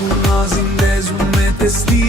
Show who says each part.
Speaker 1: Nós indesmetestivos